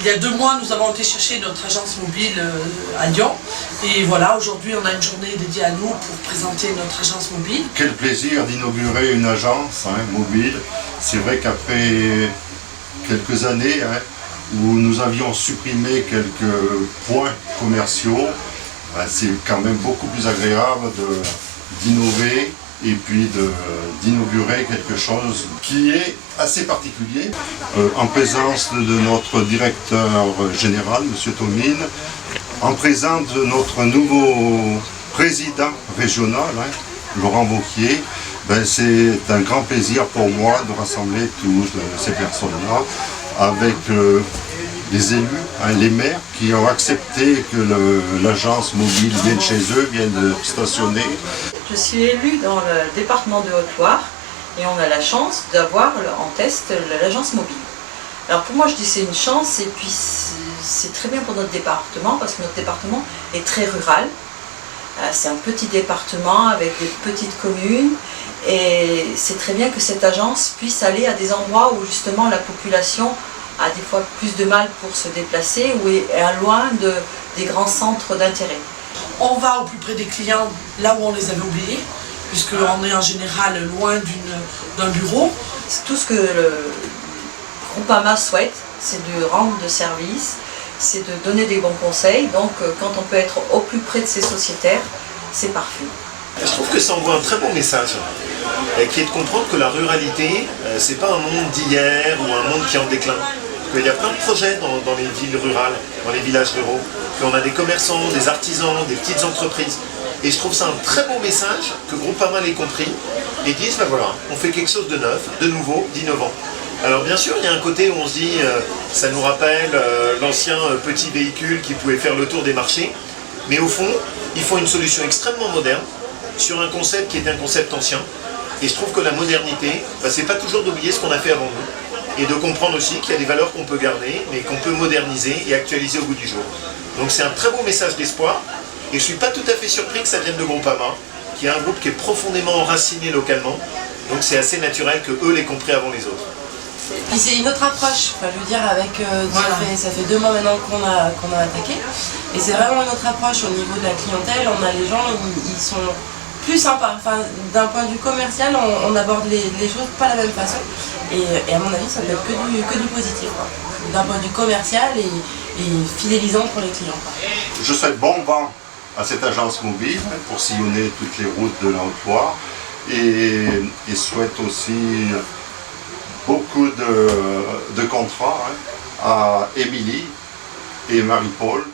Il y a 2 mois, nous avons été chercher notre agence mobile à Lyon. Et voilà, aujourd'hui, on a une journée dédiée à nous pour présenter notre agence mobile. Quel plaisir d'inaugurer une agence mobile. C'est vrai qu'après quelques années où nous avions supprimé quelques points commerciaux, c'est quand même beaucoup plus agréable d'innover et puis d'inaugurer quelque chose qui est assez particulier. En présence de notre directeur général, M. Tomine, en présence de notre nouveau président régional, Laurent Vauquier, c'est un grand plaisir pour moi de rassembler toutes ces personnes-là avec les élus, les maires qui ont accepté que l'agence mobile vienne chez eux, vienne stationner. Je suis élue dans le département de Haute-Loire et on a la chance d'avoir en test l'agence mobile. Alors pour moi je dis c'est une chance et puis c'est très bien pour notre département parce que notre département est très rural. C'est un petit département avec des petites communes et c'est très bien que cette agence puisse aller à des endroits où justement la population a des fois plus de mal pour se déplacer ou est loin des grands centres d'intérêt. On va au plus près des clients là où on les avait oubliés, puisqu'on est en général loin d'un bureau. Tout ce que le Groupama souhaite, c'est de rendre de service, c'est de donner des bons conseils. Donc quand on peut être au plus près de ses sociétaires, c'est parfait. Je trouve que ça envoie un très bon message, qui est de comprendre que la ruralité, c'est pas un monde d'hier ou un monde qui est en déclin. Il y a plein de projets dans les villes rurales, dans les villages ruraux, qu'on a des commerçants, des artisans, des petites entreprises. Et je trouve ça un très bon message que Groupama l'ait compris et disent, voilà, on fait quelque chose de neuf, de nouveau, d'innovant. Alors bien sûr, il y a un côté où on se dit, ça nous rappelle l'ancien petit véhicule qui pouvait faire le tour des marchés, mais au fond, ils font une solution extrêmement moderne sur un concept qui est un concept ancien. Et je trouve que la modernité, c'est pas toujours d'oublier ce qu'on a fait avant nous, et de comprendre aussi qu'il y a des valeurs qu'on peut garder, mais qu'on peut moderniser et actualiser au bout du jour. Donc c'est un très beau message d'espoir, et je ne suis pas tout à fait surpris que ça vienne de Groupama, qui est un groupe qui est profondément enraciné localement, donc c'est assez naturel que eux l'aient compris avant les autres. Puis c'est une autre approche, enfin, je veux dire, avec ça fait 2 mois maintenant qu'on a attaqué, et c'est vraiment une autre approche au niveau de la clientèle. On a les gens, ils sont plus sympas, enfin, d'un point de vue commercial, on aborde les choses pas de la même façon, et à mon avis ça peut être que du positif, d'un point de vue commercial et fidélisant pour les clients. Je souhaite bon vent à cette agence mobile pour sillonner toutes les routes de la Haute-Loire et souhaite aussi beaucoup de contrats à Émilie et Marie-Paul.